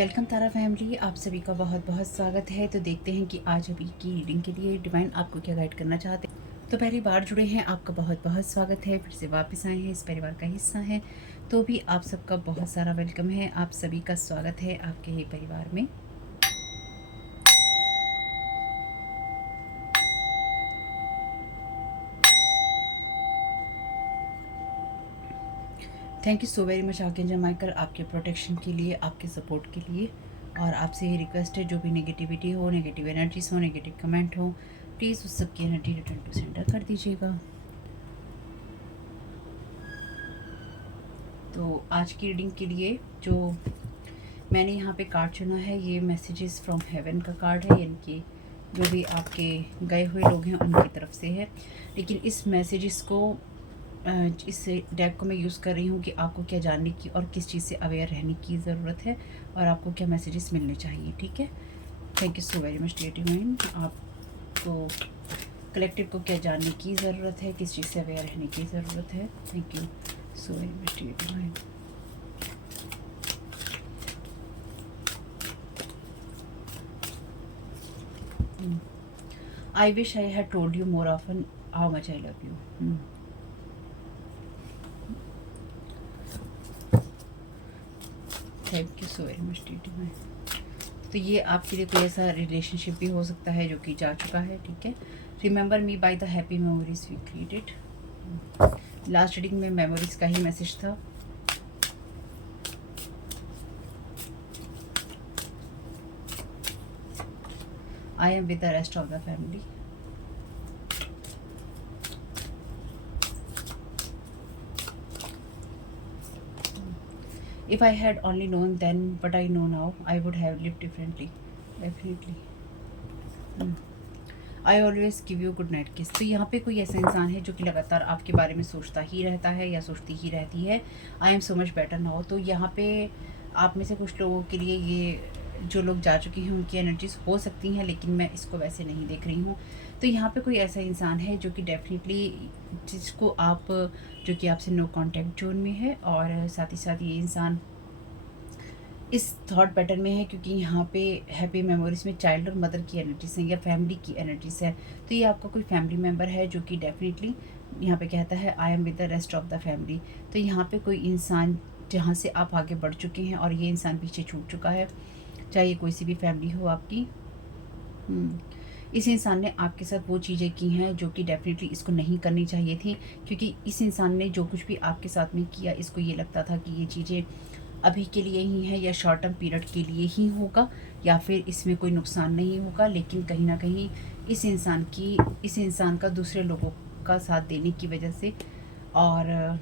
Welcome तारा family, आप सभी का बहुत बहुत स्वागत है। तो देखते हैं कि आज अभी की रीडिंग के लिए डिवाइन आपको क्या गाइड करना चाहते हैं। तो पहली बार जुड़े हैं, आपका बहुत बहुत स्वागत है। फिर से वापस आए हैं, इस परिवार का हिस्सा हैं, तो भी आप सबका बहुत सारा वेलकम है। आप सभी का स्वागत है आपके ही परिवार में। Thank you so very much archangel Michael, आपके प्रोटेक्शन के लिए, आपके सपोर्ट के लिए। और आपसे ये रिक्वेस्ट है, जो भी नेगेटिविटी हो, नेगेटिव एनर्जीज हो, नेगेटिव कमेंट हो, प्लीज़ उस सब की एनर्जी रिटर्न टू सेंटर कर दीजिएगा। तो आज की रीडिंग के लिए जो मैंने यहाँ पे कार्ड चुना है, ये मैसेजेस फ्रॉम हेवन का कार्ड है, यानी कि जो भी आपके गए हुए लोग हैं उनकी तरफ से है। लेकिन इस मैसेजेस को इस डेक को मैं यूज़ कर रही हूँ कि आपको क्या जानने की और किस चीज़ से अवेयर रहने की ज़रूरत है, और आपको क्या मैसेजेस मिलने चाहिए। ठीक है, thank you so very much dear divine. आपको कलेक्टिव को क्या जानने की ज़रूरत है, किस चीज़ से अवेयर रहने की ज़रूरत है। Thank you so very much dear divine. I wish I had told you more often how much I love you. Thank you so very much dear. तो ये आपके लिए कोई ऐसा रिलेशनशिप भी हो सकता है जो कि जा चुका है। ठीक है, remember me by the happy memories we created. Last reading में मेमोरीज का ही मैसेज था। I am with the rest of the family. If I had only known then what I know now, I would have lived differently. Definitely. I always give you good night किस। तो यहाँ पे कोई ऐसा इंसान है जो कि लगातार आपके बारे में सोचता ही रहता है या सोचती ही रहती है। आई am so much better now. तो यहाँ पे आप में से कुछ लोगों के लिए ये जो लोग जा चुके हैं उनकी एनर्जीज हो सकती हैं, लेकिन मैं इसको वैसे नहीं देख रही हूँ। तो यहाँ पे कोई ऐसा इंसान है जो कि डेफिनेटली जिसको आप जो कि आपसे नो कांटेक्ट जोन में है, और साथ ही साथ ये इंसान इस थॉट पैटर्न में है, क्योंकि यहाँ पे हैप्पी मेमोरीज में चाइल्ड और मदर की एनर्जीज है या फैमिली की एनर्जीज है। तो ये आपका कोई फैमिली मेम्बर है जो कि डेफिनेटली यहाँ पे कहता है आई am with the rest of the family. तो यहाँ पे कोई इंसान जहाँ से आप आगे बढ़ चुके हैं और ये इंसान पीछे छूट चुका है, चाहे ये कोई सी भी फैमिली हो आपकी। इस इंसान ने आपके साथ वो चीज़ें की हैं जो कि डेफिनेटली इसको नहीं करनी चाहिए थी, क्योंकि इस इंसान ने जो कुछ भी आपके साथ में किया, इसको ये लगता था कि ये चीज़ें अभी के लिए ही है या शॉर्ट टर्म पीरियड के लिए ही होगा, या फिर इसमें कोई नुकसान नहीं होगा। लेकिन कहीं ना कहीं इस इंसान का दूसरे लोगों का साथ देने की वजह से, और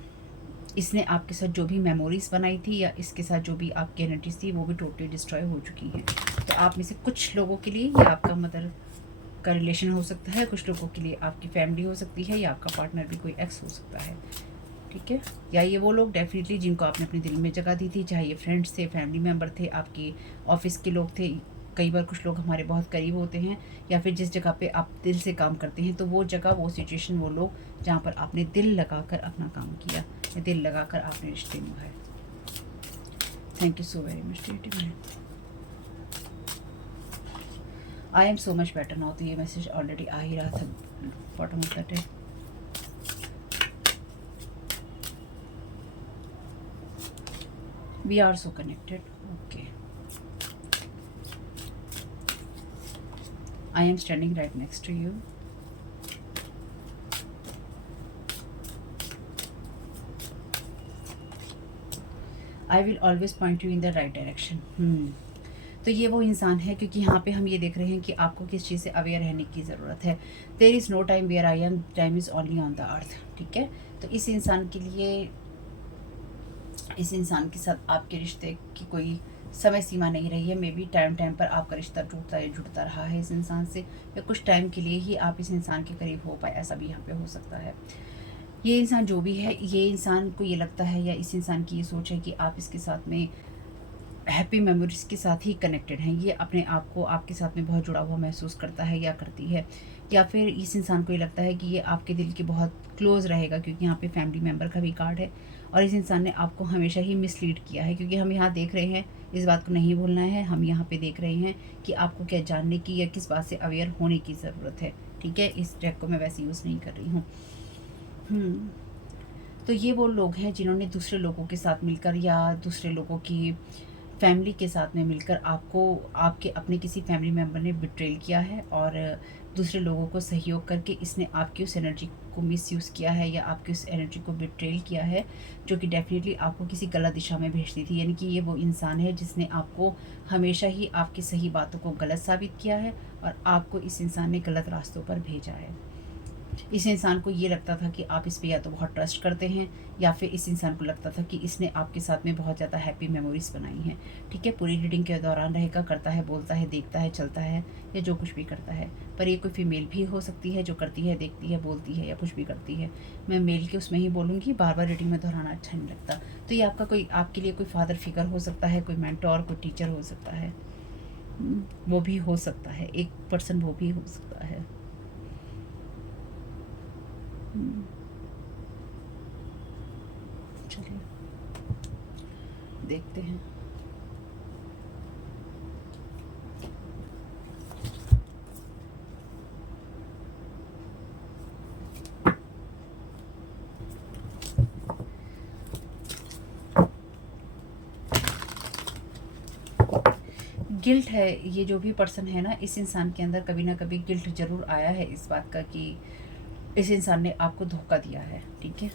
इसने आपके साथ जो भी मेमोरीज़ बनाई थी या इसके साथ जो भी आपकी एनर्जीज थी वो भी टोटली डिस्ट्रॉय हो चुकी हैं। तो आप में से कुछ लोगों के लिए ये आपका मदर का रिलेशन हो सकता है, कुछ लोगों के लिए आपकी फैमिली हो सकती है, या आपका पार्टनर भी कोई एक्स हो सकता है। ठीक है, या ये वो लोग डेफिनेटली जिनको आपने अपने दिल में जगह दी थी, चाहे ये फ्रेंड्स थे, फैमिली मेम्बर थे, आपके ऑफिस के लोग थे। कई बार कुछ लोग हमारे बहुत करीब होते हैं, या फिर जिस जगह पे आप दिल से काम करते हैं, तो वो जगह, वो सिचुएशन, वो लोग जहाँ पर आपने दिल लगाकर अपना काम किया या दिल लगाकर आपने रिश्ते निभाए। Thank you so very much dear. I am so much better now. तो ये मैसेज ऑलरेडी आ ही रहा था bottom of the deck. We are so connected. Okay. I am standing right next to you. I will always point you in the right direction. तो ये वो इंसान है, क्योंकि यहाँ पे हम ये देख रहे हैं कि आपको किस चीज़ से अवेयर रहने की ज़रूरत है। There is no time where I am, time is only on the earth. ठीक है, तो इस इंसान के लिए, इस इंसान के साथ आपके रिश्ते की कोई समय सीमा नहीं रही है। मे बी टाइम टाइम पर आपका रिश्ता टूटता या जुड़ता रहा है इस इंसान से, या कुछ टाइम के लिए ही आप इस इंसान के करीब हो पाए, ऐसा भी यहाँ पे हो सकता है। ये इंसान जो भी है, ये इंसान को ये लगता है, या इस इंसान की ये सोच है कि आप इसके साथ में हैप्पी मेमोरीज़ के साथ ही कनेक्टेड हैं। ये अपने आप को आपके साथ में बहुत जुड़ा हुआ महसूस करता है या करती है, या फिर इस इंसान को ये लगता है कि ये आपके दिल के बहुत क्लोज़ रहेगा, क्योंकि यहाँ पे फैमिली मेम्बर का भी कार्ड है। और इस इंसान ने आपको हमेशा ही मिसलीड किया है, क्योंकि हम यहाँ देख रहे हैं, इस बात को नहीं भूलना है, हम यहाँ पे देख रहे हैं कि आपको क्या जानने की या किस बात से अवेयर होने की ज़रूरत है। ठीक है, इस ट्रैक को मैं वैसे यूज़ नहीं कर रही हूँ। तो ये वो लोग हैं जिन्होंने दूसरे लोगों के साथ मिलकर या दूसरे लोगों की फैमिली के साथ में मिलकर आपको, आपके अपने किसी फैमिली मेम्बर ने बिट्रेल किया है, और दूसरे लोगों को सहयोग करके इसने आपकी उस एनर्जी को मिसयूज़ किया है या आपकी उस एनर्जी को बिट्रेल किया है, जो कि डेफिनेटली आपको किसी गलत दिशा में भेजती थी। यानी कि ये वो इंसान है जिसने आपको हमेशा ही आपकी सही बातों को गलत साबित किया है, और आपको इस इंसान ने गलत रास्तों पर भेजा है। इस इंसान को ये लगता था कि आप इस पे या तो बहुत ट्रस्ट करते हैं, या फिर इस इंसान को लगता था कि इसने आपके साथ में बहुत ज़्यादा हैप्पी मेमोरीज़ बनाई हैं। ठीक है, पूरी रीडिंग के दौरान रहेगा, करता है, बोलता है, देखता है, चलता है, या जो कुछ भी करता है। पर ये कोई फीमेल भी हो सकती है जो करती है, देखती है, बोलती है या कुछ भी करती है। मैं मेल के उसमें ही बोलूँगी, बार बार रीडिंग में दोहराना अच्छा नहीं लगता। तो ये आपका कोई, आपके लिए कोई फादर फिगर हो सकता है, कोई मेंटोर, कोई टीचर हो सकता है। वो भी हो सकता है, एक पर्सन वो भी हो सकता है। चलिए देखते हैं। गिल्ट है, ये जो भी पर्सन है ना, इस इंसान के अंदर कभी ना कभी गिल्ट ज़रूर आया है इस बात का कि इस इंसान ने आपको धोखा दिया है। ठीक है,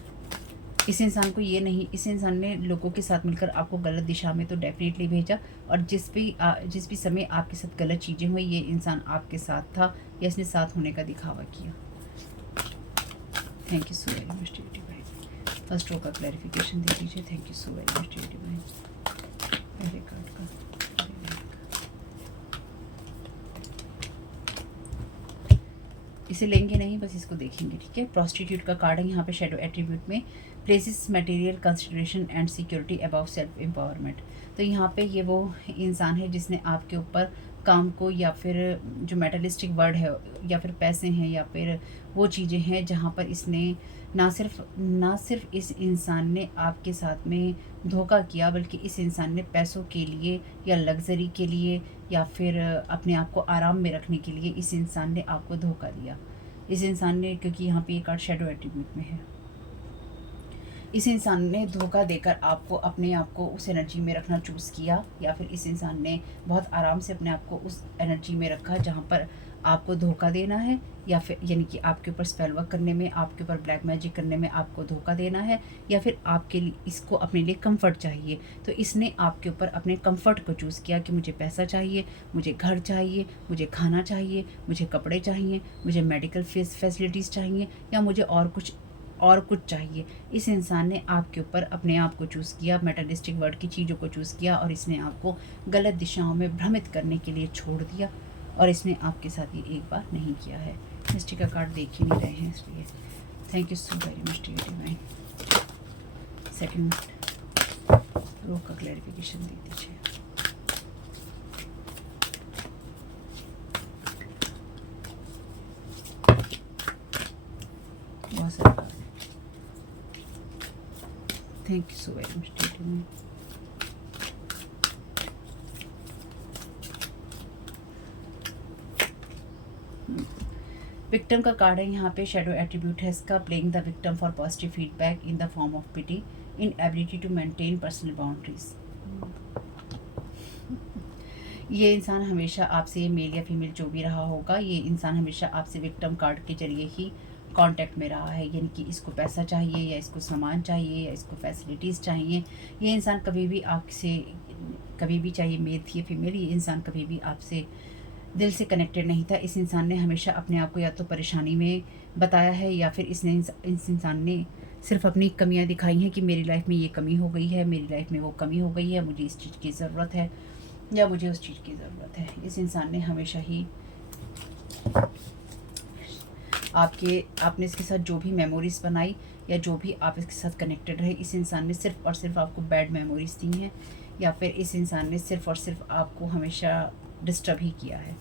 इस इंसान को ये नहीं, इस इंसान ने लोगों के साथ मिलकर आपको गलत दिशा में तो डेफिनेटली भेजा, और जिस भी समय आपके साथ गलत चीज़ें हुई, ये इंसान आपके साथ था या इसने साथ होने का दिखावा किया। Thank you so very much divine. First row का क्लैरिफिकेशन दे दीजिए। Thank you so very much divine. पहले कार्ड का, इसे लेंगे नहीं, बस इसको देखेंगे। ठीक है, प्रोस्टिट्यूट का कार्ड है यहाँ पे शैडो एट्रीब्यूट में, places material consideration and security about self empowerment. तो यहाँ पे ये वो इंसान है जिसने आपके ऊपर काम को, या फिर जो मेटलिस्टिक वर्ड है, या फिर पैसे हैं, या फिर वो चीज़ें हैं जहाँ पर इसने ना सिर्फ इस इंसान ने आपके साथ में धोखा किया, बल्कि इस इंसान ने पैसों के लिए या लग्जरी के लिए या फिर अपने आप को आराम में रखने के लिए इस इंसान ने आपको धोखा दिया। इस इंसान ने, क्योंकि यहाँ पे ये कार्ड शैडो एट्रीब्यूट में है, इस इंसान ने धोखा देकर आपको, अपने आप को उस एनर्जी में रखना चूज़ किया, या फिर इस इंसान ने बहुत आराम से अपने आप को उस एनर्जी में रखा जहाँ पर आपको धोखा देना है, या फिर यानी कि आपके ऊपर स्पेल वर्क करने में, आपके ऊपर ब्लैक मैजिक करने में आपको धोखा देना है, या फिर आपके लिए, इसको अपने लिए कंफर्ट चाहिए। तो इसने आपके ऊपर अपने कंफर्ट को चूज़ किया कि मुझे पैसा चाहिए, मुझे घर चाहिए, मुझे खाना चाहिए, मुझे कपड़े चाहिए, मुझे मेडिकल फैसिलिटीज़ चाहिए, या मुझे और कुछ चाहिए। इस इंसान ने आपके ऊपर अपने आप को चूज़ किया, मेटलिस्टिक वर्ड की चीज़ों को चूज़ किया, और इसने आपको गलत दिशाओं में भ्रमित करने के लिए छोड़ दिया, और इसने आपके साथ ये एक बार नहीं किया है। मिस्ट्री का कार्ड देख ही नहीं रहे हैं, इसलिए thank you so very much dear divine. Second row का क्लैरिफिकेशन दे दीजिए। बहुत सारा card, thank you so very much dear divine. Victim का कार्ड है यहाँ पे, शैडो एट्रीब्यूट है इसका, playing the victim for positive feedback in the form of pity, inability to maintain personal boundaries. ये इंसान हमेशा आपसे, मेल या फीमेल जो भी रहा होगा, ये इंसान हमेशा आपसे विक्टिम कार्ड के जरिए ही कांटेक्ट में रहा है। यानी कि इसको पैसा चाहिए, या इसको सामान चाहिए, या इसको फैसिलिटीज़ चाहिए। ये इंसान कभी भी आपसे, कभी भी, चाहे मेल थी या फीमेल, ये इंसान कभी भी आपसे दिल से कनेक्टेड नहीं था। इस इंसान ने हमेशा अपने आप को या तो परेशानी में बताया है, या फिर इस इंसान ने सिर्फ अपनी कमियां दिखाई हैं कि मेरी लाइफ में ये कमी हो गई है, मेरी लाइफ में वो कमी हो गई है, मुझे इस चीज़ की ज़रूरत है या मुझे उस चीज़ की ज़रूरत है। इस इंसान ने हमेशा ही आपने इसके साथ जो भी मेमोरीज़ बनाई, या जो भी आप इसके साथ कनेक्टेड रहे, इस इंसान ने सिर्फ़ और सिर्फ आपको बैड मेमोरीज़ दी हैं, या फिर इस इंसान ने सिर्फ़ और सिर्फ आपको हमेशा डिस्टर्ब ही किया है।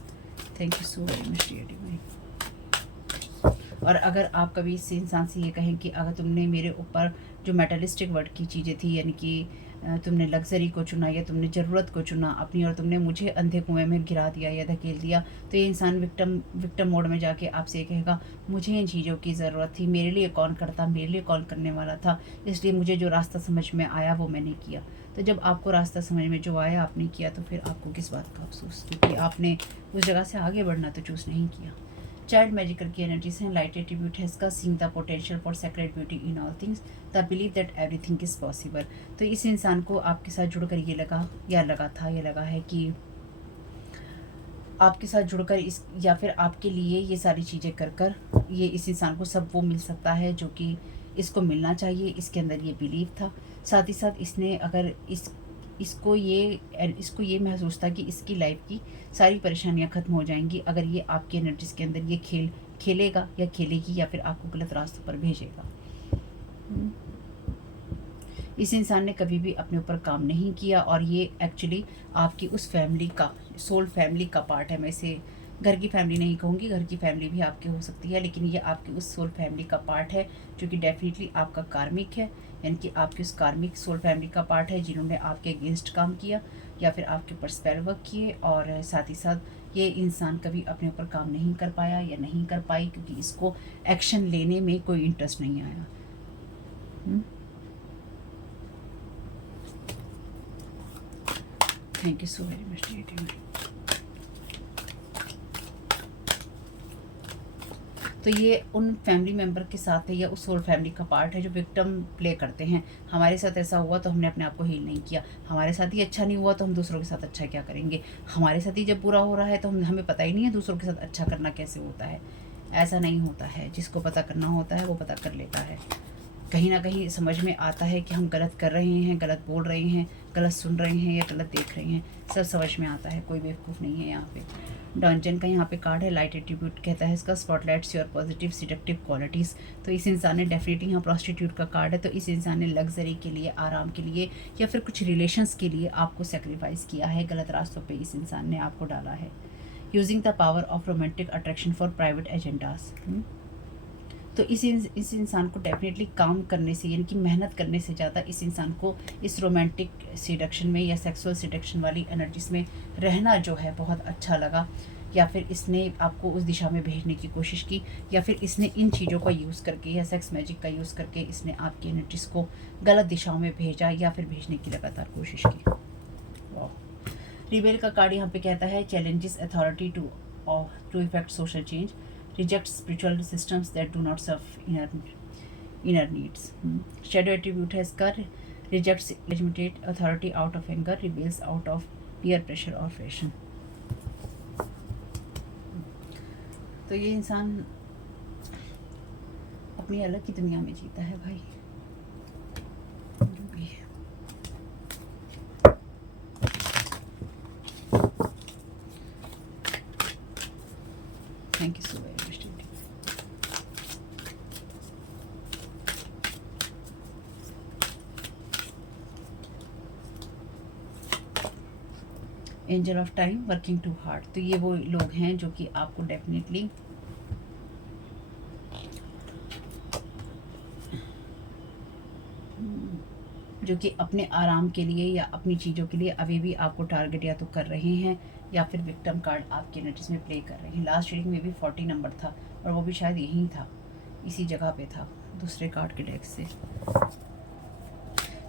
Thank you so very much dear divine. और अगर आप कभी इस इंसान से ये कहें कि अगर तुमने मेरे ऊपर जो मेटलिस्टिक वर्ड की चीज़ें थी, यानी कि तुमने लग्जरी को चुना या तुमने ज़रूरत को चुना अपनी, और तुमने मुझे अंधे कुएं में गिरा दिया या धकेल दिया, तो ये इंसान विक्टिम मोड में जाके आपसे ये कहेगा, मुझे इन चीज़ों की ज़रूरत थी, मेरे लिए कौन करता, मेरे लिए कौन करने वाला था, इसलिए मुझे जो रास्ता समझ में आया वो मैंने किया। तो जब आपको रास्ता समझ में जो आया आपने किया, तो फिर आपको किस बात का अफसोस, क्योंकि आपने उस जगह से आगे बढ़ना तो चूज़ नहीं किया। चाइल्ड मैजिकल की एनर्जीज हैं। लाइट एट्रीब्यूट है इसका, seeing the potential for sacred beauty in all things, the believe that everything is possible. तो इस इंसान को आपके साथ जुड़कर ये लगा, या लगा था, या लगा है कि आपके साथ जुड़कर इस, या फिर आपके लिए ये सारी चीज़ें कर कर ये इस इंसान को सब वो मिल सकता है जो कि इसको मिलना चाहिए। इसके अंदर ये बिलीव था। साथ ही साथ इसने अगर इसको ये महसूस था कि इसकी लाइफ की सारी परेशानियां ख़त्म हो जाएंगी अगर ये आपकी एनर्जीज के अंदर ये खेल खेलेगा या खेलेगी, या फिर आपको गलत रास्तों पर भेजेगा। इस इंसान ने कभी भी अपने ऊपर काम नहीं किया, और ये एक्चुअली आपकी उस फैमिली का, सोल फैमिली का पार्ट है। मैं इसे घर की फैमिली नहीं कहूँगी, घर की फैमिली भी आपकी हो सकती है, लेकिन ये आपकी उस सोल फैमिली का पार्ट है जो कि डेफिनेटली आपका कार्मिक है, यानी कि आपकी उस कार्मिक सोल फैमिली का पार्ट है जिन्होंने आपके अगेंस्ट काम किया या फिर आपके ऊपर स्पेल वर्क किए। और साथ ही साथ ये इंसान कभी अपने ऊपर काम नहीं कर पाया या नहीं कर पाई, क्योंकि इसको एक्शन लेने में कोई इंटरेस्ट नहीं आया। Thank you so very much dear. तो ये उन फैमिली मेम्बर के साथ है या उस सोल फैमिली का पार्ट है जो विक्टिम प्ले करते हैं। हमारे साथ ऐसा हुआ तो हमने अपने आप को हील नहीं किया, हमारे साथ ही अच्छा नहीं हुआ तो हम दूसरों के साथ अच्छा क्या करेंगे, हमारे साथ ही जब बुरा हो रहा है तो हमें पता ही नहीं है दूसरों के साथ अच्छा करना कैसे होता है। ऐसा नहीं होता है, जिसको पता करना होता है वो पता कर लेता है। कहीं ना कहीं समझ में आता है कि हम गलत कर रहे हैं, गलत बोल रहे हैं, गलत सुन रहे हैं या गलत देख रहे हैं, सब समझ में आता है। कोई बेवकूफ़ नहीं है यहाँ पे। डॉन्जन का यहाँ पे कार्ड है, लाइट एट्रीब्यूट कहता है इसका, spotlights your positive seductive qualities. तो इस इंसान ने डेफिनेटली यहाँ प्रॉस्टिट्यूट का कार्ड है, तो इस इंसान ने लग्जरी के लिए, आराम के लिए या फिर कुछ रिलेशंस के लिए आपको सेक्रीफाइस किया है। गलत रास्तों पे इस इंसान ने आपको डाला है। Using the power of romantic attraction for private agendas. तो इस इंसान को डेफिनेटली काम करने से, यानी कि मेहनत करने से ज़्यादा इस इंसान को इस रोमांटिक सिडक्शन में या सेक्सुअल सिडक्शन वाली एनर्जीज में रहना जो है बहुत अच्छा लगा, या फिर इसने आपको उस दिशा में भेजने की कोशिश की, या फिर इसने इन चीज़ों का यूज़ करके या सेक्स मैजिक का यूज़ करके इसने आपकी एनर्जीज को गलत दिशाओं में भेजा या फिर भेजने की लगातार कोशिश की। रिबेल का कार्ड यहाँ पे कहता है, challenges authority to effect social change, rejects spiritual systems that do not serve inner needs. Shadow attribute है इसका, rejects legitimate authority out of anger, rebels out of peer pressure or fashion. तो ये इंसान अपनी अलग की दुनिया में जीता है भाई, जो भी है। Thank you so much. Angel of time working too hard. तो ये वो लोग हैं जो कि आपको डेफिनेटली जो कि अपने आराम के लिए या अपनी चीज़ों के लिए अभी भी आपको टारगेट या तो कर रहे हैं या फिर विक्टिम कार्ड आपकी एनर्जीज में प्ले कर रहे हैं। लास्ट रीडिंग में भी 40 नंबर था और वो भी शायद यहीं था, इसी जगह पे था, दूसरे कार्ड के डेक से।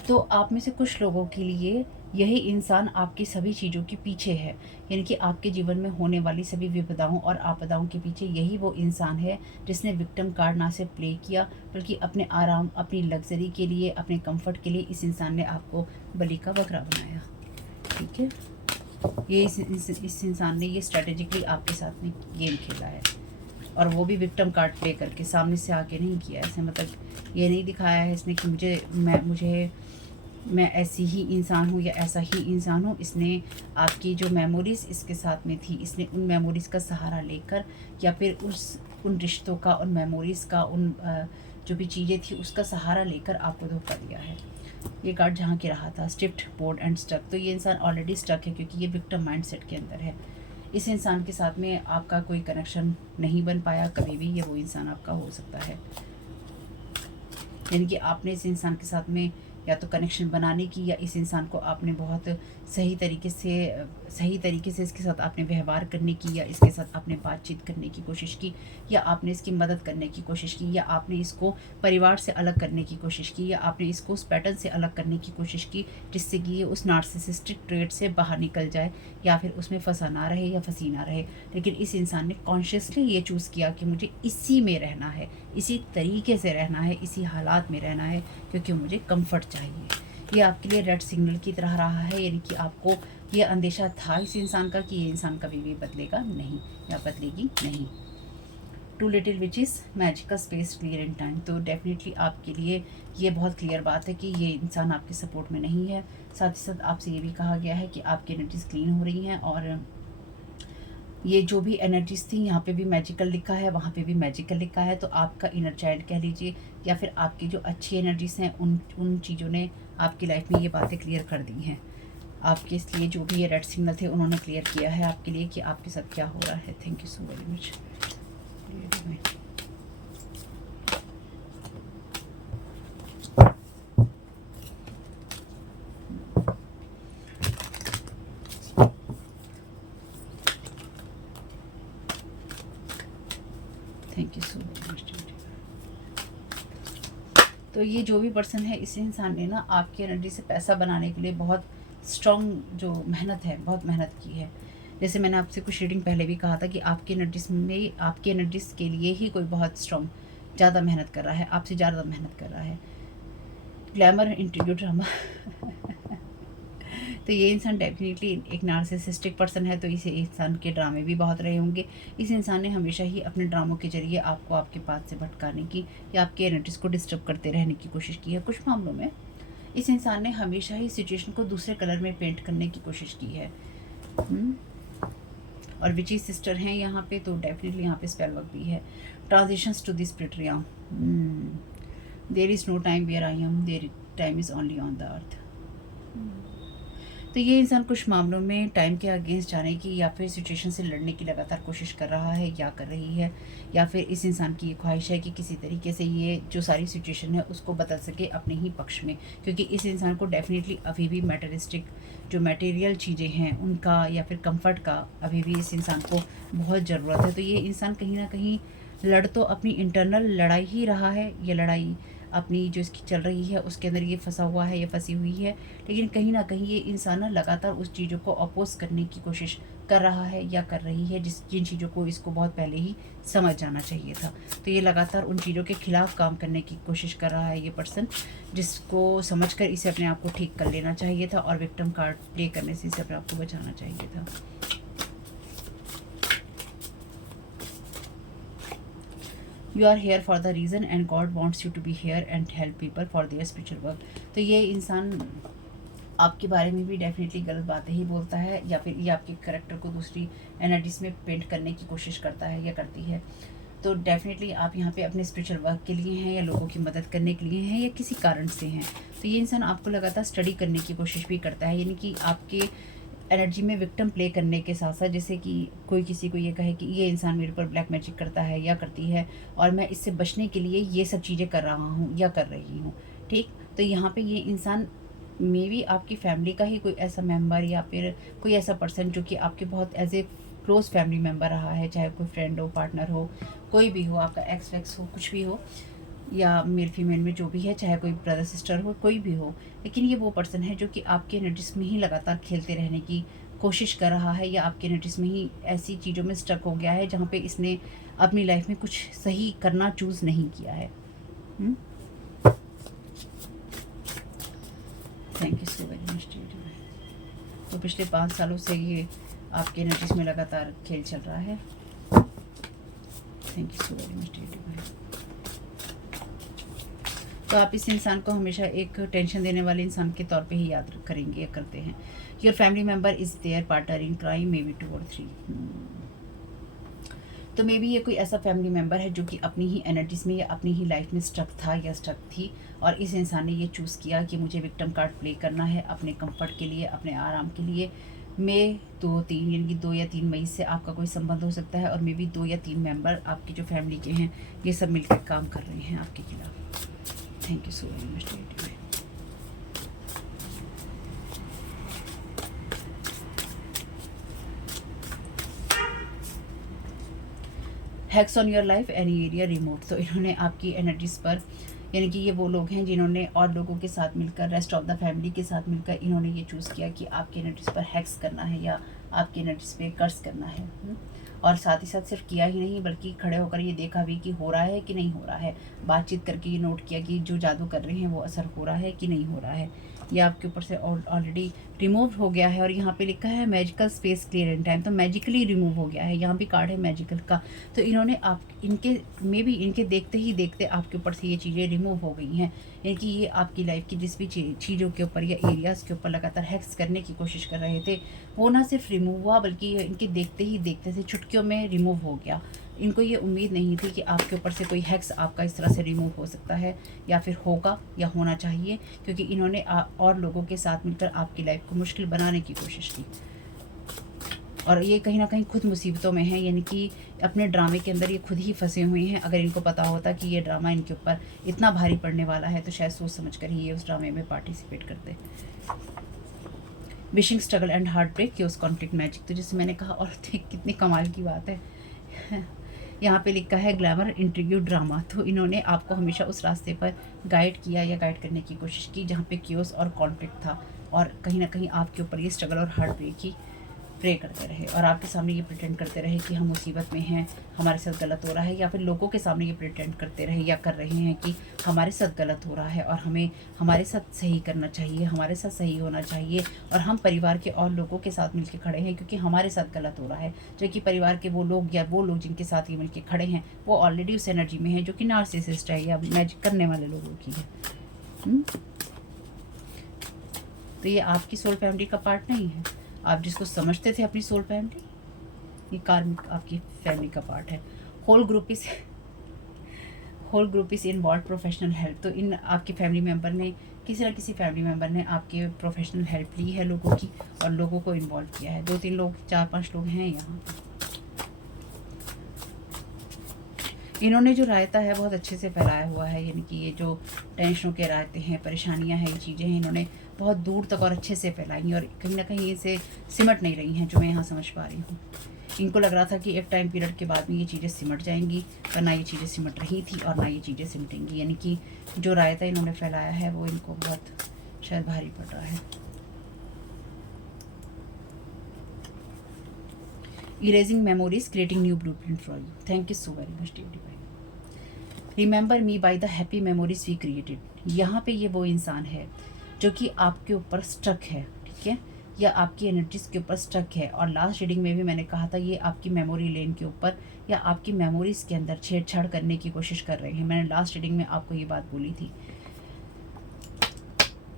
तो आप में से कुछ लोगों के लिए यही इंसान आपकी सभी चीज़ों के पीछे है, यानी कि आपके जीवन में होने वाली सभी विपदाओं और आपदाओं के पीछे यही वो इंसान है जिसने विक्टिम कार्ड ना सिर्फ प्ले किया बल्कि अपने आराम, अपनी लग्जरी के लिए, अपने कंफर्ट के लिए इस इंसान ने आपको बलि का बकरा बनाया। ठीक है, ये इस इंसान ने ये स्ट्रेटेजिकली आपके साथ में गेम खेला है, और वो भी विक्टिम कार्ड प्ले करके, सामने से आके नहीं किया ऐसे। मतलब ये नहीं दिखाया है इसने कि मैं ऐसी ही इंसान हूँ या ऐसा ही इंसान हूँ। इसने आपकी जो मेमोरीज़ इसके साथ में थी, इसने उन मेमोरीज़ का सहारा लेकर या फिर उन रिश्तों का, उन मेमोरीज़ का, उन जो भी चीज़ें थी उसका सहारा लेकर आपको धोखा दिया है। ये कार्ड जहाँ के रहा था स्ट्रिप्ट, बोर्ड एंड स्टक, तो ये इंसान ऑलरेडी स्टक है क्योंकि ये विक्टिम माइंडसेट के अंदर है। इस इंसान के साथ में आपका कोई कनेक्शन नहीं बन पाया कभी भी, ये वो इंसान आपका हो सकता है। यानी कि आपने इस इंसान के साथ में या तो कनेक्शन बनाने की, या इस इंसान को आपने बहुत सही तरीके से इसके साथ आपने व्यवहार करने की, या इसके साथ आपने बातचीत करने की कोशिश की, या आपने इसकी मदद करने की कोशिश की, या आपने इसको परिवार से अलग करने की कोशिश की, या आपने इसको उस पैटर्न से अलग करने की कोशिश की जिससे कि ये उस नार्सिसिस्टिक ट्रेट से बाहर निकल जाए, या फिर उसमें फंसा ना रहे या फंसी ना रहे। लेकिन इस इंसान ने कॉन्शियसली ये चूज़ किया कि मुझे इसी में रहना है, इसी तरीके से रहना है, इसी हालात में रहना है, क्योंकि मुझे कंफर्ट चाहिए। ये आपके लिए रेड सिग्नल की तरह रहा है, यानी कि आपको ये अंदेशा था इस इंसान का कि ये इंसान कभी भी बदलेगा नहीं या बदलेगी नहीं। Two little witches, magical space, clear in time, तो डेफिनेटली आपके लिए ये बहुत क्लियर बात है कि ये इंसान आपके सपोर्ट में नहीं है। साथ ही साथ आपसे ये भी कहा गया है कि आपकी एनर्जीज क्लीन हो रही हैं, और ये जो भी एनर्जीज थी यहाँ पे भी मैजिकल लिखा है, वहाँ पे भी मैजिकल लिखा है। तो आपका इनर चाइल्ड कह लीजिए, या फिर आपकी जो अच्छी एनर्जीज हैं उन चीज़ों ने आपकी लाइफ में ये बातें क्लियर कर दी हैं आपके। इसलिए जो भी ये रेड सिग्नल थे उन्होंने क्लियर किया है आपके लिए कि आपके साथ क्या हो रहा है। Thank you so very much. Thank you so very much. तो ये जो भी पर्सन है, इस इंसान ने ना आपकी एनर्जी से पैसा बनाने के लिए बहुत स्ट्रॉन्ग जो मेहनत है, बहुत मेहनत की है। जैसे मैंने आपसे कुछ रीडिंग पहले भी कहा था कि आपकी एनर्जीज के लिए ही कोई बहुत स्ट्रॉन्ग ज़्यादा मेहनत कर रहा है, आपसे ज़्यादा मेहनत कर रहा है। ग्लैमर, इंटरव्यू, ड्रामा तो ये इंसान डेफिनेटली एक नार्सिसिस्टिक पर्सन है, तो इस इंसान के ड्रामे भी बहुत रहे होंगे। इस इंसान ने हमेशा ही अपने ड्रामों के जरिए आपको आपके पास से भटकाने की या आपके एनर्जीज को डिस्टर्ब करते रहने की कोशिश की है। कुछ मामलों में इस इंसान ने हमेशा ही सिचुएशन को दूसरे कलर में पेंट करने की कोशिश की है। और विची सिस्टर हैं यहाँ पे, तो डेफिनेटली यहाँ पे स्पेल वर्क भी है। Transitions to the spirit realm, there is no time where I am, there time is only on the earth. तो ये इंसान कुछ मामलों में टाइम के अगेंस्ट जाने की या फिर सिचुएशन से लड़ने की लगातार कोशिश कर रहा है या कर रही है, या फिर इस इंसान की ये ख्वाहिश है कि किसी तरीके से ये जो सारी सिचुएशन है उसको बदल सके अपने ही पक्ष में, क्योंकि इस इंसान को डेफिनेटली अभी भी मटेरियलिस्टिक जो मटेरियल चीज़ें हैं उनका या फिर कंफर्ट का अभी भी इस इंसान को बहुत ज़रूरत है। तो ये इंसान कहीं ना कहीं लड़ तो अपनी इंटरनल लड़ाई ही रहा है, ये लड़ाई अपनी जो इसकी चल रही है उसके अंदर ये फंसा हुआ है, ये फंसी हुई है, लेकिन कहीं ना कहीं ये इंसान ना लगातार उस चीज़ों को अपोज करने की कोशिश कर रहा है या कर रही है जिन चीज़ों को इसको बहुत पहले ही समझ जाना चाहिए था। तो ये लगातार उन चीज़ों के खिलाफ काम करने की कोशिश कर रहा है ये पर्सन, जिसको समझकर इसे अपने आप को ठीक कर लेना चाहिए था और विक्टिम कार्ड प्ले करने से इसे अपने आप को बचाना चाहिए था। You are here for the reason and God wants you to be here and help people for their spiritual work. तो ये इंसान आपके बारे में भी डेफिनेटली गलत बातें ही बोलता है, या फिर ये आपके करेक्टर को दूसरी एनर्जीज में पेंट करने की कोशिश करता है या करती है। तो डेफिनेटली आप यहाँ पे अपने स्पिरिचुअल वर्क के लिए हैं, या लोगों की मदद करने के लिए हैं, या किसी कारण से हैं। तो ये इंसान आपको लगातार स्टडी करने की कोशिश भी करता है, यानी कि आपके एनर्जी में विक्टिम प्ले करने के साथ साथ, जैसे कि कोई किसी को ये कहे कि ये इंसान मेरे ऊपर ब्लैक मैजिक करता है या करती है और मैं इससे बचने के लिए ये सब चीज़ें कर रहा हूँ या कर रही हूँ, ठीक। तो यहाँ पे ये इंसान मे बी आपकी फैमिली का ही कोई ऐसा मेंबर या फिर कोई ऐसा पर्सन जो कि आपके बहुत as a close family member रहा है, चाहे कोई फ्रेंड हो, पार्टनर हो, कोई भी हो, आपका एक्स वैक्स हो, कुछ भी हो, या मेल फीमेल में जो भी है, चाहे कोई ब्रदर सिस्टर हो, कोई भी हो, लेकिन ये वो पर्सन है जो कि आपके एनर्जीज में ही लगातार खेलते रहने की कोशिश कर रहा है, या आपके एनर्जीज में ही ऐसी चीज़ों में स्टक हो गया है जहाँ पे इसने अपनी लाइफ में कुछ सही करना चूज़ नहीं किया है। Thank you so very much. तो पिछले 5 सालों से ये आपके एनर्जीज में लगातार खेल चल रहा है। Thank you so very much. तो आप इस इंसान को हमेशा एक टेंशन देने वाले इंसान के तौर पे ही याद करेंगे या करते हैं। Your family member is there partner in crime may be 2 और 3। तो मे बी ये कोई ऐसा फैमिली मेम्बर है जो कि अपनी ही एनर्जीज में या अपनी ही लाइफ में स्टक था या स्टक थी, और इस इंसान ने ये चूज़ किया कि मुझे विक्टिम कार्ड प्ले करना है अपने कंफर्ट के लिए, अपने आराम के लिए। मई 2-3 यानी कि 2 या 3 मई से आपका कोई संबंध हो सकता है, और मे बी 2 या 3 मेंबर आपकी जो फैमिली के हैं ये सब मिलकर काम कर रहे हैं आपके खिलाफ। Thank you so very much. Hacks on your life any area remote. तो इन्होंने आपकी एनर्जीज पर, यानी कि ये वो लोग हैं जिन्होंने और लोगों के साथ मिलकर, रेस्ट ऑफ द फैमिली के साथ मिलकर इन्होंने ये चूज़ किया कि आपकी एनर्जीज पर हैक्स करना है या आपकी एनर्जीज पे कर्स करना है। और साथ ही साथ सिर्फ किया ही नहीं बल्कि खड़े होकर ये देखा भी कि हो रहा है कि नहीं हो रहा है, बातचीत करके ये नोट किया कि जो जादू कर रहे हैं वो असर हो रहा है कि नहीं हो रहा है। ये आपके ऊपर से ऑलरेडी रिमूव हो गया है, और यहाँ पे लिखा है magical space clear in time, तो मैजिकली रिमूव हो गया है। यहाँ भी कार्ड है मैजिकल का। तो इन्होंने आप इनके मे बी इनके देखते ही देखते आपके ऊपर से ये चीज़ें रिमूव हो गई हैं, यानी कि ये आपकी लाइफ की जिस भी चीज़ों के ऊपर या एरियाज़ के ऊपर लगातार हैक्स करने की कोशिश कर रहे थे वो ना सिर्फ रिमूव हुआ बल्कि इनके देखते ही देखते से चुटकियों में रिमूव हो गया। इनको ये उम्मीद नहीं थी कि आपके ऊपर से कोई हैक्स आपका इस तरह से रिमूव हो सकता है या फिर होगा या होना चाहिए, क्योंकि इन्होंने और लोगों के साथ मिलकर आपकी लाइफ को मुश्किल बनाने की कोशिश की, और ये कहीं ना कहीं खुद मुसीबतों में है, यानी कि अपने ड्रामे के अंदर ये खुद ही फंसे हुए हैं। अगर इनको पता होता कि ये ड्रामा इनके ऊपर इतना भारी पड़ने वाला है तो शायद सोच समझ कर ही ये उस ड्रामे में पार्टिसिपेट करते। Wishing struggle and heartbreak, उस कॉन्फ्लिक्ट मैजिक, तो जैसे मैंने कहा, और कितनी कमाल की बात है यहाँ पे लिखा है ग्लैमर इंट्रीग्यू ड्रामा। तो इन्होंने आपको हमेशा उस रास्ते पर गाइड किया या गाइड करने की कोशिश की जहाँ पे क्योस और कॉन्फ्लिक्ट था, और कहीं ना कहीं आपके ऊपर ये स्ट्रगल और हार्ट ब्रेक ही प्रे करते रहे, और आपके सामने ये प्रिटेंड करते रहे कि हम मुसीबत में हैं, हमारे साथ गलत हो रहा है, या फिर लोगों के सामने ये प्रिटेंड करते रहे या कर रहे हैं कि हमारे साथ गलत हो रहा है और हमें हमारे साथ सही करना चाहिए, हमारे साथ सही होना चाहिए, और हम परिवार के और लोगों के साथ मिलकर खड़े हैं क्योंकि हमारे साथ गलत हो रहा है। जो कि परिवार के वो लोग या वो लोग जिनके साथ ये मिलकर खड़े हैं वो ऑलरेडी उस एनर्जी में है जो कि नार्सिसिस्ट है या मैजिक करने वाले लोगों की है। तो ये आपकी सोल फैमिली का पार्ट नहीं है। आप जिसको समझते थे अपनी सोल फैमिली, ये कार्मिक आपकी फैमिली का पार्ट है। Whole group is involve professional help. तो इन आपके फैमिली मेम्बर ने, किसी न किसी फैमिली मेम्बर ने आपके प्रोफेशनल हेल्प ली है लोगों की, और लोगों को इन्वॉल्व किया है। 2-3 लोग, 4-5 लोग हैं यहाँ। इन्होंने जो रायता है बहुत अच्छे से फैलाया हुआ है, यानी कि ये जो टेंशनों के रायते हैं, परेशानियां हैं, ये चीज़ें हैं, इन्होंने बहुत दूर तक और अच्छे से फैलाई, और कहीं ना कहीं इसे सिमट नहीं रही हैं, जो मैं यहाँ समझ पा रही हूँ। इनको लग रहा था कि एक टाइम पीरियड के बाद में ये चीज़ें सिमट जाएंगी, पर ना ये चीज़ें सिमट रही थी और ना ये चीज़ें सिमटेंगी, यानी कि जो रायता इन्होंने फैलाया है वो इनको बहुत शायद भारी पड़ रहा है। Erasing memories creating new blueprint for you. Thank you so very much dear divine. Remember me by the happy memories we created. यहाँ पे ये वो इंसान है जो कि आपके ऊपर स्टक है, ठीक है, या आपकी एनर्जीज के ऊपर स्टक है। और लास्ट रीडिंग में भी मैंने कहा था ये आपकी मेमोरी लेन के ऊपर या आपकी मेमोरीज के अंदर छेड़छाड़ करने की कोशिश कर रहे हैं। मैंने लास्ट रीडिंग में आपको ये बात बोली थी।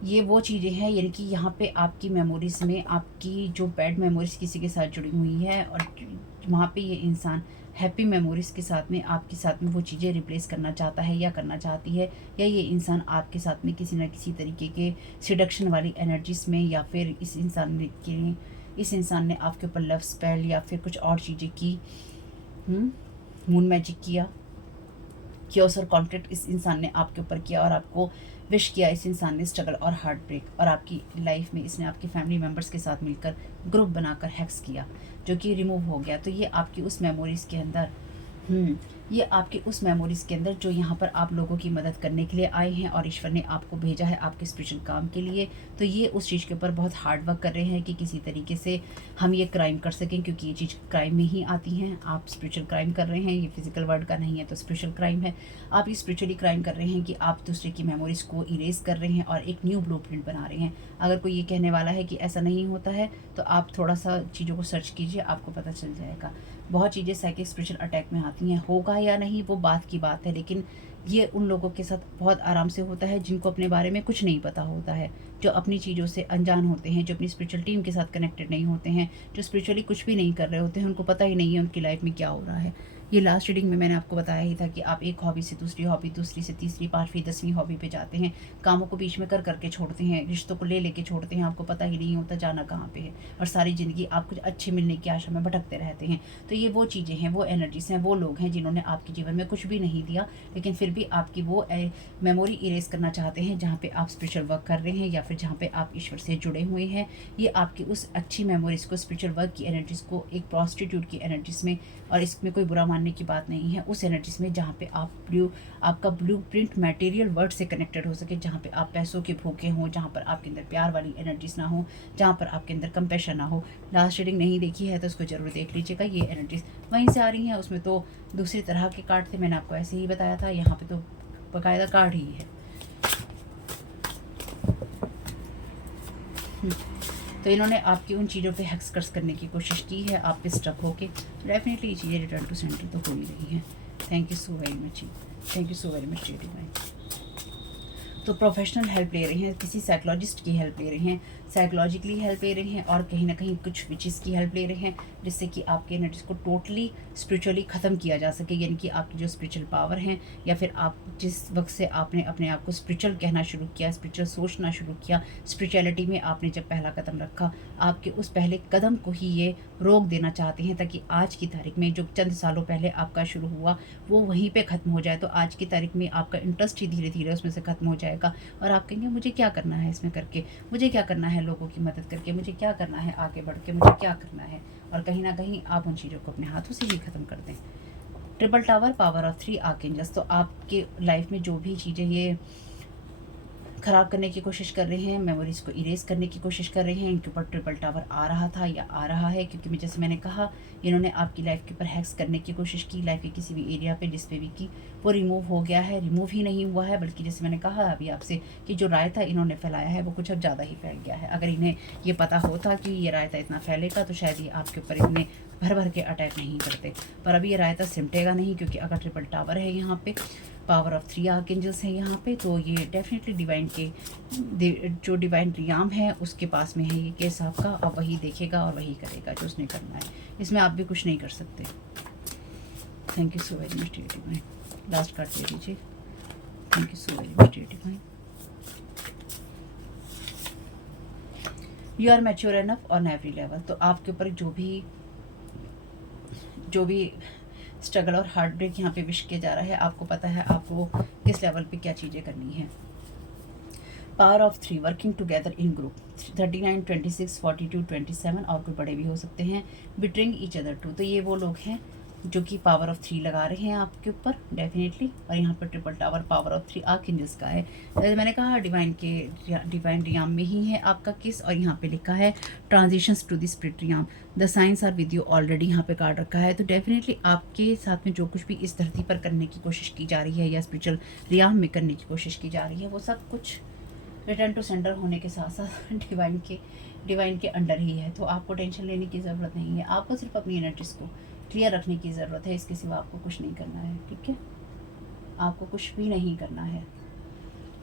ये वो चीज़ें हैं, यानी कि यहाँ पे आपकी मेमोरीज में आपकी जो बैड मेमोरीज किसी के साथ जुड़ी हुई है, और वहाँ पे ये इंसान हैप्पी मेमोरीज के साथ में आपके साथ में वो चीज़ें रिप्लेस करना चाहता है या करना चाहती है, या ये इंसान आपके साथ में किसी न किसी तरीके के सिडक्शन वाली एनर्जीज में, या फिर इस इंसान ने आपके ऊपर लव स्पेल या फिर कुछ और चीज़ें की, मून मैजिक किया, क्योस और कॉन्फ्लिक्ट इस इंसान ने आपके ऊपर किया, और आपको विश किया इस इंसान ने स्ट्रगल और हार्ट ब्रेक, और आपकी लाइफ में इसने आपके फैमिली मेम्बर्स के साथ मिलकर ग्रुप बनाकर हैक्स किया जो कि रिमूव हो गया। तो ये आपकी उस मेमोरीज़ के अंदर ये आपके उस मेमोरीज़ के अंदर जो यहाँ पर आप लोगों की मदद करने के लिए आए हैं, और ईश्वर ने आपको भेजा है आपके स्पिरिचुअल काम के लिए। तो ये उस चीज़ के ऊपर बहुत हार्ड वर्क कर रहे हैं कि किसी तरीके से हम ये क्राइम कर सकें, क्योंकि ये चीज़ क्राइम में ही आती हैं। आप स्पिरिचुअल क्राइम कर रहे हैं, ये फिजिकल वर्ड का नहीं है तो स्पिरिचुअल क्राइम है। आप ये स्पिरिचुअली क्राइम कर रहे हैं कि आप दूसरे की मेमोरीज़ को इरेज कर रहे हैं और एक न्यू ब्लूप्रिंट बना रहे हैं। अगर कोई ये कहने वाला है कि ऐसा नहीं होता है तो आप थोड़ा सा चीज़ों को सर्च कीजिए, आपको पता चल जाएगा। बहुत चीज़ें साइकिक स्पिरिचुअल अटैक में आती हैं, होगा या नहीं वो बात की बात है, लेकिन ये उन लोगों के साथ बहुत आराम से होता है जिनको अपने बारे में कुछ नहीं पता होता है, जो अपनी चीज़ों से अनजान होते हैं, जो अपनी स्पिरिचुअल टीम के साथ कनेक्टेड नहीं होते हैं, जो स्पिरिचुअली कुछ भी नहीं कर रहे होते हैं, उनको पता ही नहीं है उनकी लाइफ में क्या हो रहा है। ये लास्ट रीडिंग में मैंने आपको बताया ही था कि आप एक हॉबी से दूसरी हॉबी, दूसरी से तीसरी, 5वीं 10वीं हॉबी पे जाते हैं, कामों को बीच में कर करके छोड़ते हैं, रिश्तों को ले लेके छोड़ते हैं, आपको पता ही नहीं होता जाना कहाँ पे है, और सारी ज़िंदगी आप कुछ अच्छे मिलने की आशा में भटकते रहते हैं। तो ये वो चीज़ें हैं, वो एनर्जीज हैं, वो लोग हैं जिन्होंने आपके जीवन में कुछ भी नहीं दिया, लेकिन फिर भी आपकी वो मेमोरी इरेज करना चाहते हैं जहाँ पे आप स्पिरिचुअल वर्क कर रहे हैं या फिर जहाँ पे आप ईश्वर से जुड़े हुए हैं। ये आपकी उस अच्छी मेमोरीज को, स्पिरिचुअल वर्क की एनर्जीज को एक प्रॉस्टिट्यूट की एनर्जीज में, और इसमें कोई बुरा मानने की बात नहीं है, उस एनर्जीज में जहाँ पे आपका ब्लू प्रिंट मटेरियल वर्ल्ड से कनेक्टेड हो सके, जहाँ पे आप पैसों के भूखे हों, जहाँ पर आपके अंदर प्यार वाली एनर्जीज ना हो, जहाँ पर आपके अंदर कंपैशन ना हो। लास्ट रीडिंग नहीं देखी है तो उसको जरूर देख लीजिएगा। ये एनर्जीज वहीं से आ रही हैं, उसमें तो दूसरी तरह के कार्ड थे, मैंने आपको ऐसे ही बताया था, यहाँ पे तो बाकायदा कार्ड ही है। तो इन्होंने आपकी उन चीज़ों पे हैक्स करने की कोशिश की है, आप पे स्टक होके। डेफिनेटली ये चीज़ें रिटर्न टू सेंटर तो हो ही रही हैं। Thank you so very much, thank you so very much divine. तो प्रोफेशनल हेल्प ले रहे हैं, किसी साइकोलॉजिस्ट की हेल्प ले रहे हैं, साइकोलॉजिकली हेल्प ले रहे हैं, और कहीं ना कहीं कुछ विचेस की हेल्प ले रहे हैं, जिससे कि आपके एनर्जीज को टोटली स्पिरिचुअली ख़त्म किया जा सके। यानी कि आपकी जो स्पिरिचुअल पावर है, या फिर आप जिस वक्त से आपने अपने आप को स्पिरिचुअल कहना शुरू किया, स्पिरिचुअल सोचना शुरू किया, स्पिरिचुअलिटी में आपने जब पहला कदम रखा, आपके उस पहले कदम को ही ये रोक देना चाहते हैं, ताकि आज की तारीख में जो चंद सालों पहले आपका शुरू हुआ वो वहीं पे ख़त्म हो जाए। तो आज की तारीख में आपका इंटरेस्ट ही धीरे धीरे उसमें से ख़त्म हो जाएगा, और आप कहेंगे मुझे क्या करना है इसमें करके, मुझे क्या करना है लोगों की मदद करके, मुझे क्या करना है आगे बढ़ के, मुझे क्या करना है, और कहीं ना कहीं आप उन चीज़ों को अपने हाथों से ही ख़त्म कर दें। Triple tower, power of 3 archangels. तो आपके लाइफ में जो भी चीज़ें ये ख़राब करने की कोशिश कर रहे हैं, मेमोरीज़ को इरेज करने की कोशिश कर रहे हैं, इनके ऊपर ट्रिपल टावर आ रहा था या आ रहा है, क्योंकि जैसे मैंने कहा, इन्होंने आपकी लाइफ के ऊपर हैक्स करने की कोशिश की, लाइफ के किसी भी एरिया पे जिस पे भी की, वो रिमूव हो गया है। रिमूव ही नहीं हुआ है, बल्कि जैसे मैंने कहा अभी आपसे कि जो रायता इन्होंने फैलाया है वो कुछ अब ज़्यादा ही फैल गया है। अगर इन्हें ये पता होता कि ये रायता इतना फैलेगा तो शायद ये आपके ऊपर इतने भर के अटैक नहीं करते, पर अभी ये रायता सिमटेगा नहीं, क्योंकि अगर ट्रिपल टावर है यहाँ पे, पावर ऑफ 3 आर्कएंजल्स हैं यहाँ पे, तो ये डेफिनेटली डिवाइन के जो डिवाइन रियाम है उसके पास में है ये केस आपका। अब वही देखेगा और वही करेगा जो उसने करना है, इसमें आप भी कुछ नहीं कर सकते। Thank you so very much dear Divine. Last card दे दीजिए। Thank you so very much dear Divine. You are mature enough on every level. तो आपके ऊपर जो भी स्ट्रगल और हार्ट ब्रेक यहाँ पे विश किया जा रहा है, आपको पता है आपको किस लेवल पे क्या चीज़ें करनी है। Power of 3, working together in group, 39, 26, 42, 27, और कोई बड़े भी हो सकते हैं। Bettering each other to. तो ये वो लोग हैं जो कि पावर ऑफ 3 लगा रहे हैं आपके ऊपर डेफिनेटली। और यहाँ पर triple tower power of 3 archangels का है। जैसे मैंने कहा डिवाइन रियाम में ही है आपका किस, और यहाँ पे लिखा है transitions to the spirit realm, the signs are with you already, यहाँ पे कार्ड रखा है। तो डेफिनेटली आपके साथ में जो कुछ भी इस धरती पर करने की कोशिश की जा रही है या स्पिरिचुअल रियाम में करने की कोशिश की जा रही है, वो सब कुछ रिटर्न टू सेंटर होने के साथ साथ डिवाइन के अंडर ही है। तो आपको टेंशन लेने की ज़रूरत नहीं है, आपको सिर्फ अपनी एनर्जीज को क्लियर रखने की ज़रूरत है, इसके सिवा आपको कुछ नहीं करना है। ठीक है, आपको कुछ भी नहीं करना है,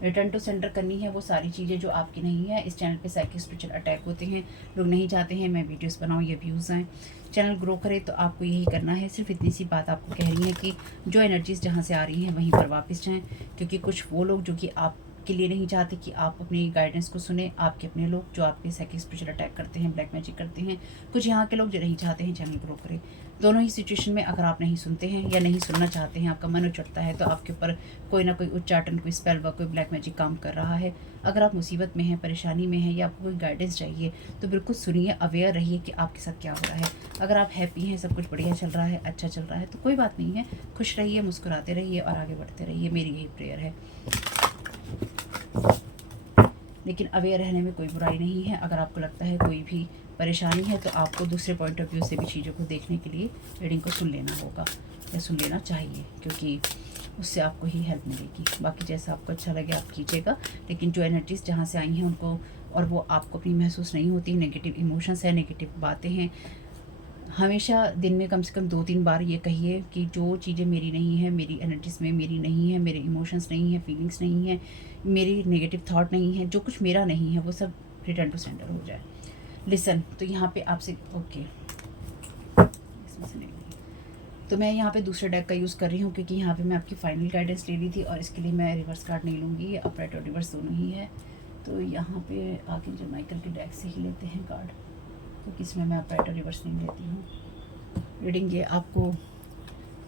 रिटर्न टू सेंटर करनी है वो सारी चीज़ें जो आपकी नहीं है। इस चैनल पे साइकिक स्पिरिचुअल अटैक होते हैं, लोग नहीं चाहते हैं मैं वीडियोस बनाऊँ, ये व्यूज़ आएँ, चैनल ग्रो करे, तो आपको यही करना है। सिर्फ इतनी सी बात आपको कह रही है कि जो एनर्जीज़ जहाँ से आ रही हैं वहीं पर वापस जाएँ, क्योंकि कुछ वो लोग जो कि आप के लिए नहीं चाहते कि आप अपनी गाइडेंस को सुने, आपके अपने लोग जो आपके साइकिक स्पिरिचुअल अटैक करते हैं, ब्लैक मैजिक करते हैं, कुछ यहाँ के लोग जो नहीं चाहते हैं चैनल ग्रो करे। दोनों ही सिचुएशन में अगर आप नहीं सुनते हैं या नहीं सुनना चाहते हैं, आपका मन उचटता है, तो आपके ऊपर कोई ना कोई उच्चाटन, कोई स्पेल वर्क, कोई ब्लैक मैजिक काम कर रहा है। अगर आप मुसीबत में हैं, परेशानी में हैं, या आपको कोई गाइडेंस चाहिए, तो बिल्कुल सुनिए, अवेयर रहिए कि आपके साथ क्या हो रहा है। अगर आप हैप्पी हैं, सब कुछ बढ़िया चल रहा है, अच्छा चल रहा है, तो कोई बात नहीं है, खुश रहिए, मुस्कुराते रहिए और आगे बढ़ते रहिए, मेरी यही प्रेयर है। लेकिन अवेयर रहने में कोई बुराई नहीं है। अगर आपको लगता है कोई भी परेशानी है, तो आपको दूसरे पॉइंट ऑफ व्यू से भी चीज़ों को देखने के लिए रीडिंग को सुन लेना होगा या सुन लेना चाहिए, क्योंकि उससे आपको ही हेल्प मिलेगी। बाकी जैसा आपको अच्छा लगे आप कीजिएगा, लेकिन जो एनर्जीज़ जहाँ से आई हैं उनको, और वो आपको अपनी महसूस नहीं होती, नेगेटिव इमोशंस है, नेगेटिव बातें हैं, हमेशा दिन में कम से कम 2-3 बार ये कहिए कि जो चीज़ें मेरी नहीं है, मेरी एनर्जीज में मेरी नहीं है, मेरे इमोशंस नहीं है, फीलिंग्स नहीं है, मेरी नेगेटिव थॉट नहीं है, जो कुछ मेरा नहीं है वो सब रिटर्न टू सेंटर हो जाए। लिसन, तो यहाँ पे आपसे ओके, इसमें से नहीं, तो मैं यहाँ पे दूसरे डेक का यूज़ कर रही हूँ क्योंकि यहाँ पे मैं आपकी फाइनल गाइडेंस ले ली थी और इसके लिए मैं रिवर्स कार्ड नहीं लूँगी, अपराइट और रिवर्स दोनों ही है। तो यहाँ पे आगे जो माइकल के डेक से ही लेते हैं कार्ड, क्योंकि इसमें मैं अपराइट और रिवर्स नहीं लेती हूँ। रीडिंग ये आपको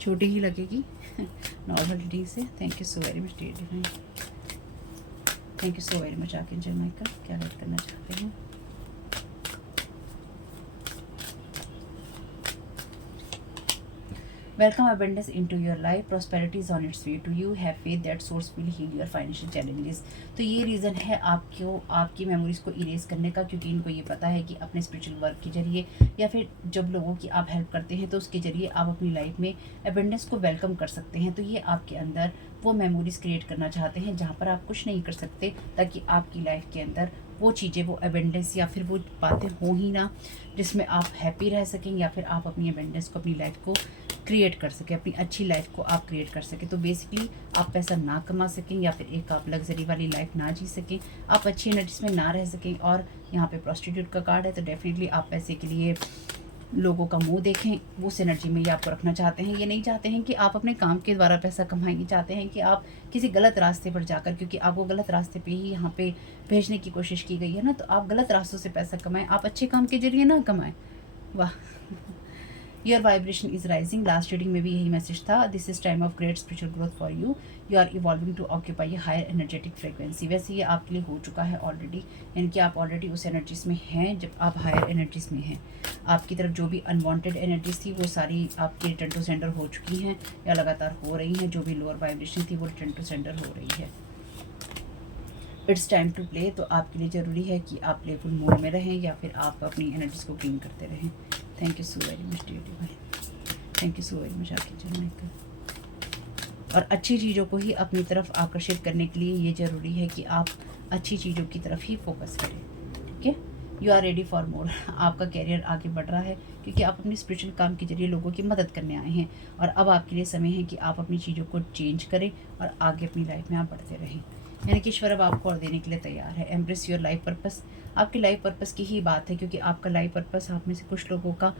छोटी ही लगेगी नॉर्मल रीडिंग से। Thank you so very much dear divine, thank you so very much archangel Michael. क्या गाइड करना चाहते हैं? Welcome abundance into your life. Prosperity is on its way to you. Have faith that source will heal your financial challenges. तो ये reason है आपको आपकी memories को इरेज करने का, क्योंकि इनको ये पता है कि अपने स्पिरिचुअल वर्क के जरिए या फिर जब लोगों की आप हेल्प करते हैं तो उसके जरिए आप अपनी लाइफ में अबेंडेंस को वेलकम कर सकते हैं। तो ये आपके अंदर वो मेमोरीज क्रिएट करना चाहते हैं जहाँ पर आप कुछ नहीं कर सकते, ताकि आपकी लाइफ के अंदर वो चीज़ें, वो अबेंडेंस या फिर वो बातें हो ही ना जिसमें आप हैप्पी रह सकें, या फिर आप अपनी अबेंडेंस को, अपनी लाइफ को क्रिएट कर सकें, अपनी अच्छी लाइफ को आप क्रिएट कर सकें। तो बेसिकली आप पैसा ना कमा सकें या फिर एक आप लग्जरी वाली लाइफ ना जी सकें, आप अच्छी एनर्जीज में ना रह सकें। और यहाँ पे प्रोस्टिट्यूट का कार्ड है, तो डेफिनेटली आप पैसे के लिए लोगों का मुंह देखें, वो उस एनर्जी में ये आपको रखना चाहते हैं। ये नहीं चाहते हैं कि आप अपने काम के द्वारा पैसा कमाएं, ये चाहते हैं कि आप किसी गलत रास्ते पर जाकर, क्योंकि आपको गलत रास्ते पे ही यहाँ पे भेजने की कोशिश की गई है ना, तो आप गलत रास्तों से पैसा कमाएं, आप अच्छे काम के जरिए ना कमाएं। वाह your vibration is rising. Last reading में भी यही मैसेज था। This is time of great spiritual growth for you are evolving to occupy a higher energetic frequency. वैसे ये आपके लिए हो चुका है ऑलरेडी, यानी कि आप ऑलरेडी उस एनर्जीज में हैं जब आप हायर एनर्जीज में हैं। आपकी तरफ जो भी अनवांटेड एनर्जीज थी वो सारी आपकी रिटर्न टू सेंडर हो चुकी हैं या लगातार हो रही हैं। जो भी लोअर वाइब्रेशन थी वो रिटर्न टू सेंडर हो रही है। It's time to play. तो आपके लिए ज़रूरी है कि आप प्लेफुल मूड में रहें या फिर आप अपनी एनर्जीज को क्लीन करते रहें। Thank you so very much dear divine, thank you so very much archangel Michael. और अच्छी चीज़ों को ही अपनी तरफ आकर्षित करने के लिए ये ज़रूरी है कि आप अच्छी चीज़ों की तरफ ही फोकस करें। ठीक है, you are ready for more. आपका कैरियर आगे बढ़ रहा है क्योंकि आप अपने स्पिरिचुअल काम के जरिए लोगों की मदद करने आए हैं, और अब आपके लिए समय है कि आप अपनी चीज़ों को चेंज करें और आगे अपनी लाइफ में आप बढ़ते रहें। यानी कि ईश्वर अब आपको और देने के लिए तैयार है। Embrace your life purpose. आपकी लाइफ पर्पस की ही बात है, क्योंकि आपका लाइफ पर्पस, आप में से कुछ लोगों का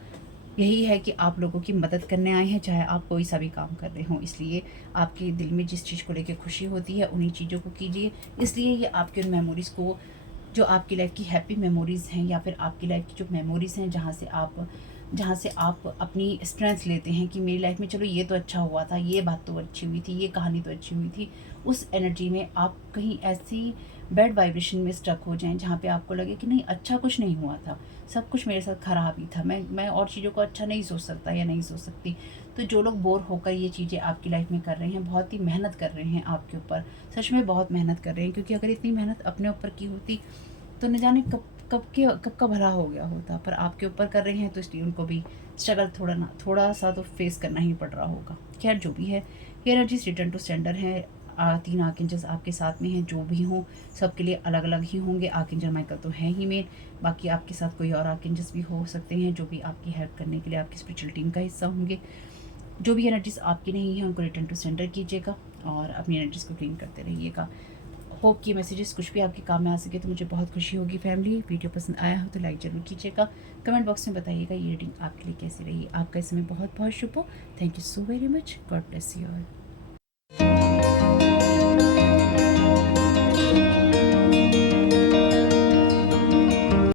यही है कि आप लोगों की मदद करने आए हैं, चाहे आप कोई सा भी काम कर रहे हों। इसलिए आपके दिल में जिस चीज़ को लेकर खुशी होती है उन्हीं चीज़ों को कीजिए। इसलिए ये आपके उन मेमोरीज़ को, जो आपकी लाइफ की हैप्पी मेमोरीज़ हैं या फिर आपकी लाइफ की जो मेमोरीज़ हैं जहाँ से आप अपनी स्ट्रेंथ लेते हैं कि मेरी लाइफ में चलो ये तो अच्छा हुआ था, ये बात तो अच्छी हुई थी, ये कहानी तो अच्छी हुई थी, उस एनर्जी में आप कहीं ऐसी बैड वाइब्रेशन में स्टक हो जाएं जहाँ पे आपको लगे कि नहीं अच्छा कुछ नहीं हुआ था, सब कुछ मेरे साथ ख़राब ही था, मैं और चीज़ों को अच्छा नहीं सोच सकता या नहीं सोच सकती। तो जो लोग बोर होकर ये चीज़ें आपकी लाइफ में कर रहे हैं, बहुत ही मेहनत कर रहे हैं आपके ऊपर, सच में बहुत मेहनत कर रहे हैं, क्योंकि अगर इतनी मेहनत अपने ऊपर की होती तो न जाने कब का भला हो गया होता। पर आपके ऊपर कर रहे हैं तो इसलिए उनको भी स्ट्रगल थोड़ा सा तो फेस करना ही पड़ रहा होगा। खैर जो भी है, ये एनर्जीज रिटर्न टू सेंडर है। 3 आर्कएंजल्स आपके साथ में हैं, जो भी हों सबके लिए अलग अलग ही होंगे। आर्कएंजल माइकल तो है ही मेन, बाकी आपके साथ कोई और आर्कएंजल्स भी हो सकते हैं जो भी आपकी हेल्प करने के लिए आपकी स्पिरिचुअल टीम का हिस्सा होंगे। जो भी एनर्जीज आपकी नहीं है उनको रिटर्न टू सेंडर कीजिएगा और अपनी एनर्जीज को क्लीन करते रहिएगा। होप कि मैसेजेस कुछ भी आपके काम में आ सके तो मुझे बहुत खुशी होगी। फैमिली, वीडियो पसंद आया हो तो लाइक ज़रूर कीजिएगा, कमेंट बॉक्स में बताइएगा ये रीडिंग आपके लिए कैसी रही। आपका इस समय बहुत बहुत शुभ हो। Thank you so very much. God bless you all.